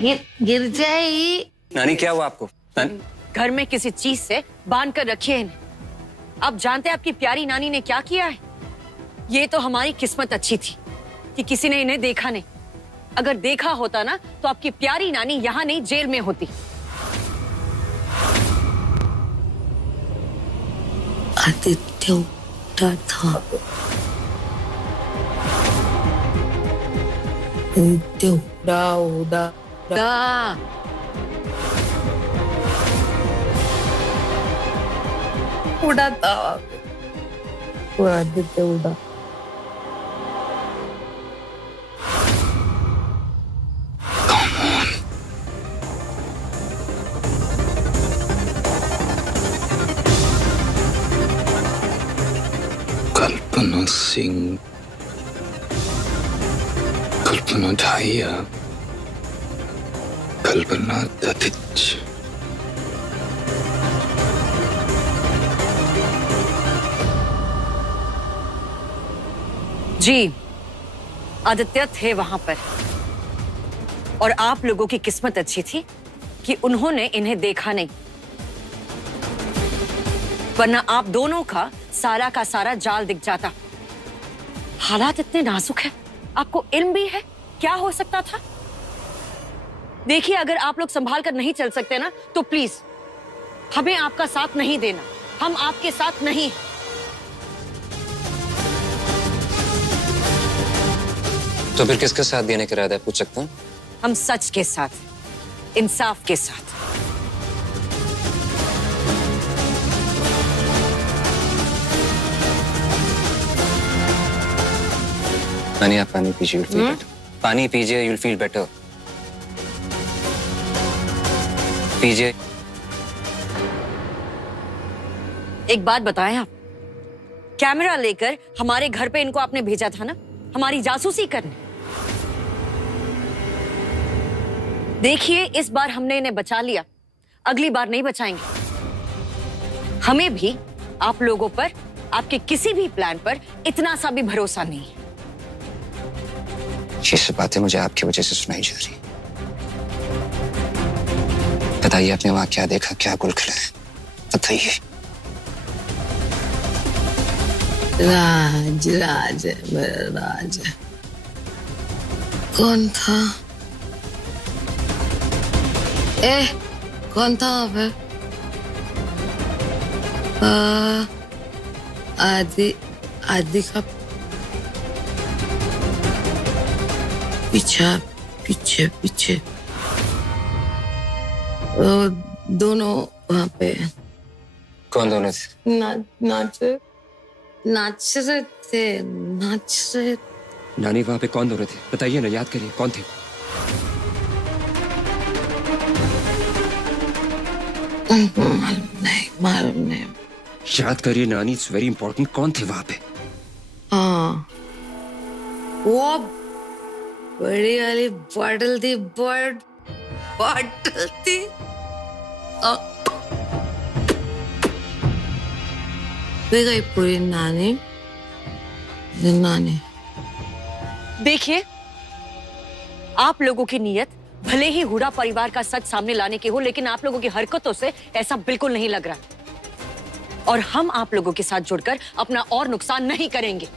गिर जाएगी। नानी क्या हुआ आपको? नानी? घर में किसी चीज से बांध कर रखिए इन्हें। आप जानते हैं आपकी प्यारी नानी ने क्या किया है? ये तो हमारी किस्मत अच्छी थी कि किसी ने इन्हें देखा नहीं। अगर देखा होता ना तो आपकी प्यारी नानी यहाँ नहीं जेल में होती। आदित्य उठा था। आदित्य उड़ा उड़ा था। वो आदित्य उड़ा। कल्पना सिंह, कल्पना ढाइया, कल्पना दत्तिच। जी, आदित्य थे वहां पर और आप लोगों की किस्मत अच्छी थी कि उन्होंने इन्हें देखा नहीं, वरना आप दोनों का सारा जाल दिख जाता। हालात इतने नाजुक है, आपको इल्म भी है क्या हो सकता था? देखिए, अगर आप लोग संभाल कर नहीं चल सकते ना तो प्लीज हमें आपका साथ नहीं देना। हम आपके साथ नहीं। तो फिर किसके साथ देने का इरादा है, पूछ सकता हूँ? हम सच के साथ, इंसाफ के साथ। नानी आप पानी पीजिए, you'll feel better. पानी पीजिए, you'll feel better. पीजिए। एक बात बताएं आप, कैमरा लेकर हमारे घर पे इनको आपने भेजा था ना हमारी जासूसी करने। देखिए, इस बार हमने इन्हें बचा लिया, अगली बार नहीं बचाएंगे। हमें भी आप लोगों पर, आपके किसी भी प्लान पर इतना सा भी भरोसा नहीं है। ये सब बातें मुझे आपकी वजह से सुनाई जा रही। बताइए, आपने वहां क्या देखा, क्या गुल खिला है? बताइए। राज राज है, मेरा राज है। कौन था? कौन था वहाँ पे? आदि का पीछे दोनों वहाँ पे। कौन दोनों थे? नाच रहे थे। नानी वहां पे कौन दोनों थे? बताइए ना, याद करिए, कौन थे? मालूम नहीं। याद करिए नानी, इट्स वेरी इंपॉर्टेंट। कौन थे वहां पे? हाँ, वो बड़ी वाली बॉटल थी। बॉटल थी। गई पूरी नानी। देखिए, आप लोगों की नीयत भले ही हुडा परिवार का सच सामने लाने की हो, लेकिन आप लोगों की हरकतों से ऐसा बिल्कुल नहीं लग रहा। और हम आप लोगों के साथ जुड़कर अपना और नुकसान नहीं करेंगे।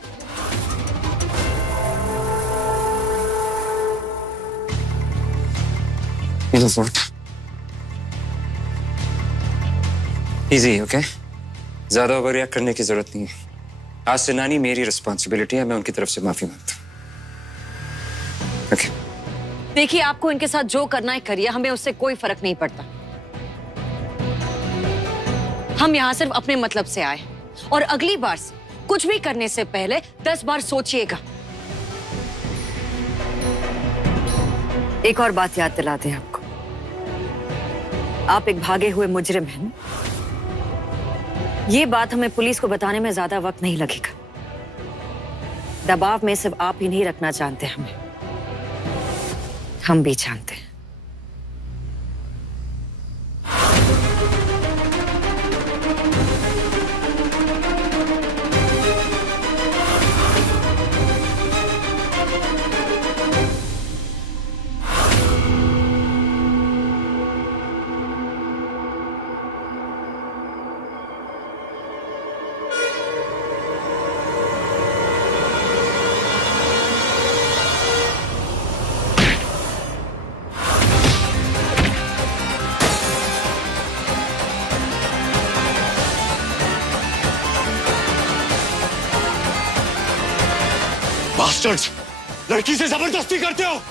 Easy, okay? ज्यादा ओवर रिएक्ट करने की जरूरत नहीं है। आज से नानी मेरी रिस्पॉन्सिबिलिटी है, मैं उनकी तरफ से माफी मांगता हूँ। ओके? देखिए, आपको इनके साथ जो करना है करिए, हमें उससे कोई फर्क नहीं पड़ता। हम यहाँ सिर्फ अपने मतलब से आए और अगली बार से कुछ भी करने से पहले 10 बार सोचिएगा। एक और बात याद दिला दें आपको, आप एक भागे हुए मुजरिम हैं ना? ये बात हमें पुलिस को बताने में ज्यादा वक्त नहीं लगेगा। दबाव में सिर्फ आप ही नहीं रखना जानते हमें, हम भी जानते हैं। बास्टर्ड्स, लड़की से जबरदस्ती करते हो।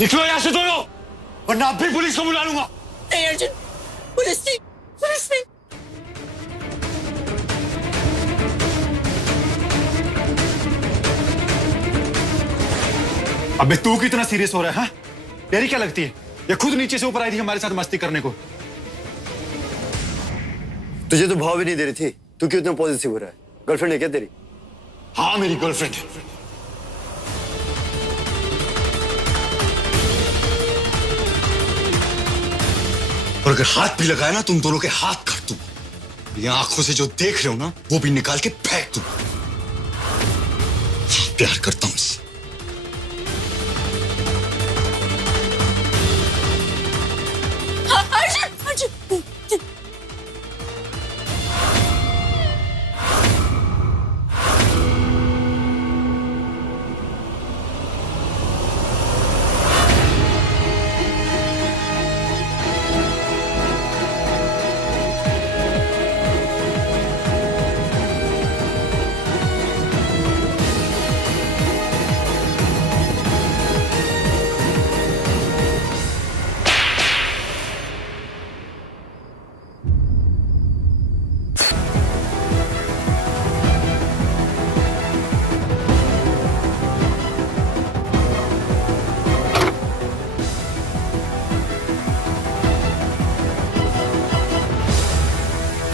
निकलो यहां से दोनों, वरना अब भी पुलिस को बुला लूंगा। नहीं अर्जुन, पुलिस नहीं, पुलिस नहीं। अबे तू कितना सीरियस हो रहा है? हाँ, तेरी क्या लगती है? ये खुद नीचे से ऊपर आई थी हमारे साथ मस्ती करने को। तुझे तो भाव भी नहीं दे रही थी, तू क्यों इतना पॉजिटिव हो रहा है? गर्लफ्रेंड है क्या तेरी? हाँ, मेरी गर्लफ्रेंड है। और अगर हाथ भी लगाया ना, तुम दोनों के हाथ काट दूं। ये आंखों से जो देख रहे हो ना, वो भी निकाल के फेंक दूं। प्यार करता हूं इससे। अर्जुन, अर्जुन।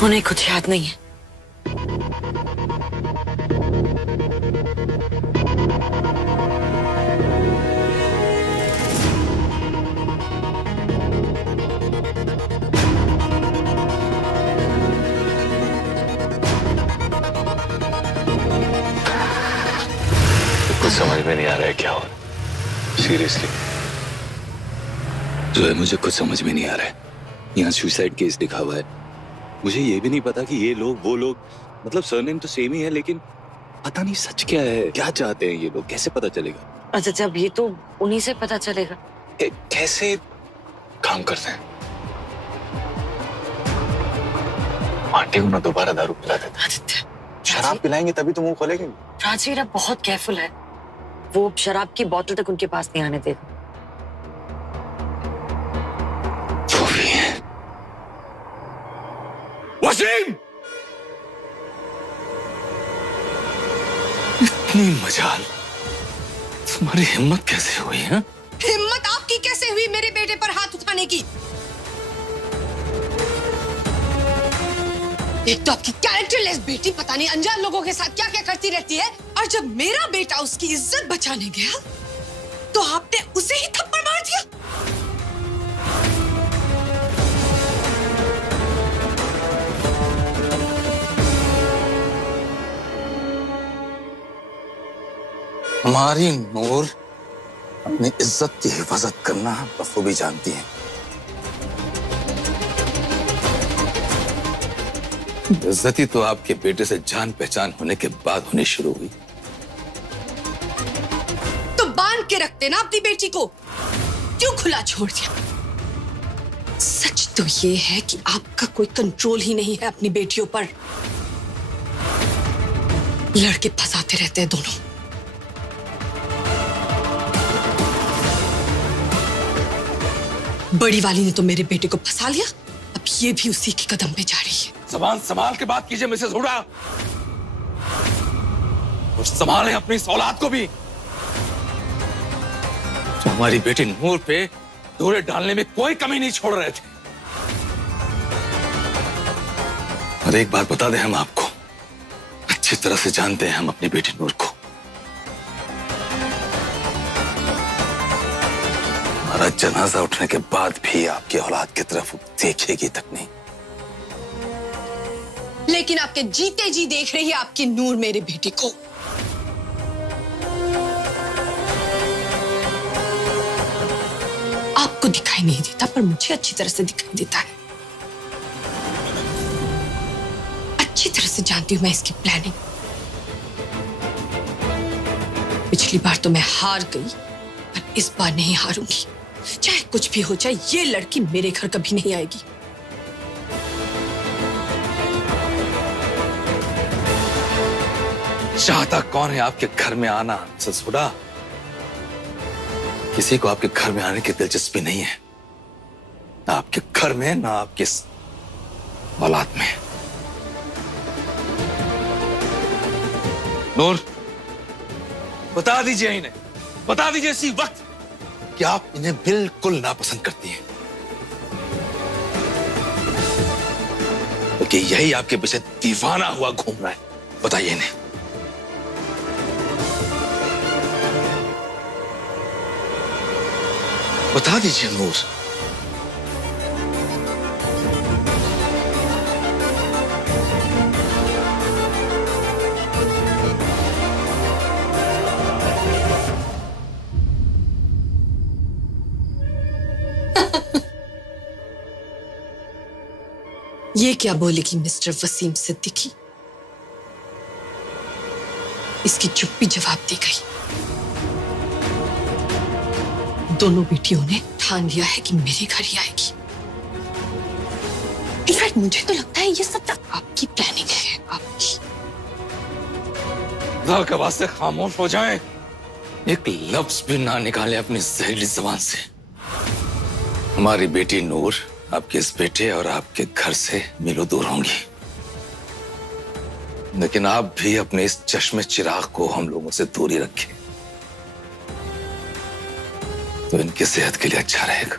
उन्हें कुछ याद नहीं है। कुछ समझ में नहीं आ रहा है क्या हो रहा है। सीरियसली जो है, मुझे कुछ समझ में नहीं आ रहा है। यहाँ सुसाइड केस लिखा हुआ है। मुझे ये भी नहीं पता कि ये लोग वो लोग, मतलब सरनेम तो सेम ही है, लेकिन पता नहीं सच क्या है, क्या चाहते हैं ये लोग, कैसे पता चलेगा? अच्छा, जब ये तो उन्हीं से पता चलेगा। कैसे काम करते हैं? आंटी को ना दोबारा दारू पिला देते। आदित्य, शराब पिलाएंगे तभी तो मुंह खोलेंगे। राजवीर अब बहुत केयरफुल है। वो शराब की बोतल तक उनके पास नहीं आने देगा। वो भी है। वसीम! इतनी मजाल, तुम्हारी हिम्मत कैसे हुई है? हिम्मत आपकी कैसे हुई मेरे बेटे पर हाथ उठाने की? एक तो आपकी कैरेक्टरलेस बेटी पता नहीं अनजान लोगों के साथ क्या क्या करती रहती है, और जब मेरा बेटा उसकी इज्जत बचाने गया तो आपने उसे ही थप्पड़ मार दिया। हमारी नूर अपनी इज्जत की हिफाजत करना बखूबी जानती है। इज्जती तो आपके बेटे से जान पहचान होने के बाद होनी शुरू हुई। तो बांध के रखते ना अपनी बेटी को, क्यों खुला छोड़ दिया? सच तो ये है कि आपका कोई कंट्रोल ही नहीं है अपनी बेटियों पर। लड़के फंसाते रहते हैं दोनों। बड़ी वाली ने तो मेरे बेटे को फंसा लिया, अब ये भी उसी के कदम पे जा रही है। जबान संभाल के बात कीजिए मिसेस हुडा, और संभालें अपनी इस औलाद को भी। जो हमारी बेटी नूर पे डोरे डालने में कोई कमी नहीं छोड़ रहे थे। और एक बात बता दें, हम आपको अच्छी तरह से जानते हैं, हम अपनी बेटी नूर को। हमारा जनाजा उठने के बाद भी आपकी औलाद की तरफ देखेगी तक नहीं। लेकिन आपके जीते जी देख रही है आपकी नूर मेरे बेटे को। आपको दिखाई नहीं देता, पर मुझे अच्छी तरह से दिखाई देता है। अच्छी तरह से जानती हूं मैं इसकी प्लानिंग। पिछली बार तो मैं हार गई, पर इस बार नहीं हारूंगी। चाहे कुछ भी हो जाए, ये लड़की मेरे घर कभी नहीं आएगी। चाहता कौन है आपके घर में आना ससुरा? किसी को आपके घर में आने की दिलचस्पी नहीं है, ना आपके घर में ना आपके औलाद में। नूर, बता दीजिए इन्हें, बता दीजिए इसी वक्त कि आप इन्हें बिल्कुल नापसंद करती हैं, क्योंकि यही आपके पीछे दीवाना हुआ घूम रहा है। बताइए इन्हें। बता दीजिए नूर। ये क्या बोलेगी मिस्टर वसीम सिद्दीकी? इसकी चुप्पी जवाब दी गई। दोनों बेटियों ने ठान लिया है कि मेरे घर ही आएगी। इनफैक्ट मुझे तो लगता है ये सब आपकी प्लानिंग है, आपकी। खुदा के वास्ते खामोश हो जाएं, एक लफ्ज भी ना निकाले अपनी जहरीली जुबान से। हमारी बेटी नूर आपके इस बेटे और आपके घर से मीलों दूर होंगी, लेकिन आप भी अपने इस चश्मे चिराग को हम लोगों से दूर ही रखें, तो इनकी सेहत के लिए अच्छा रहेगा।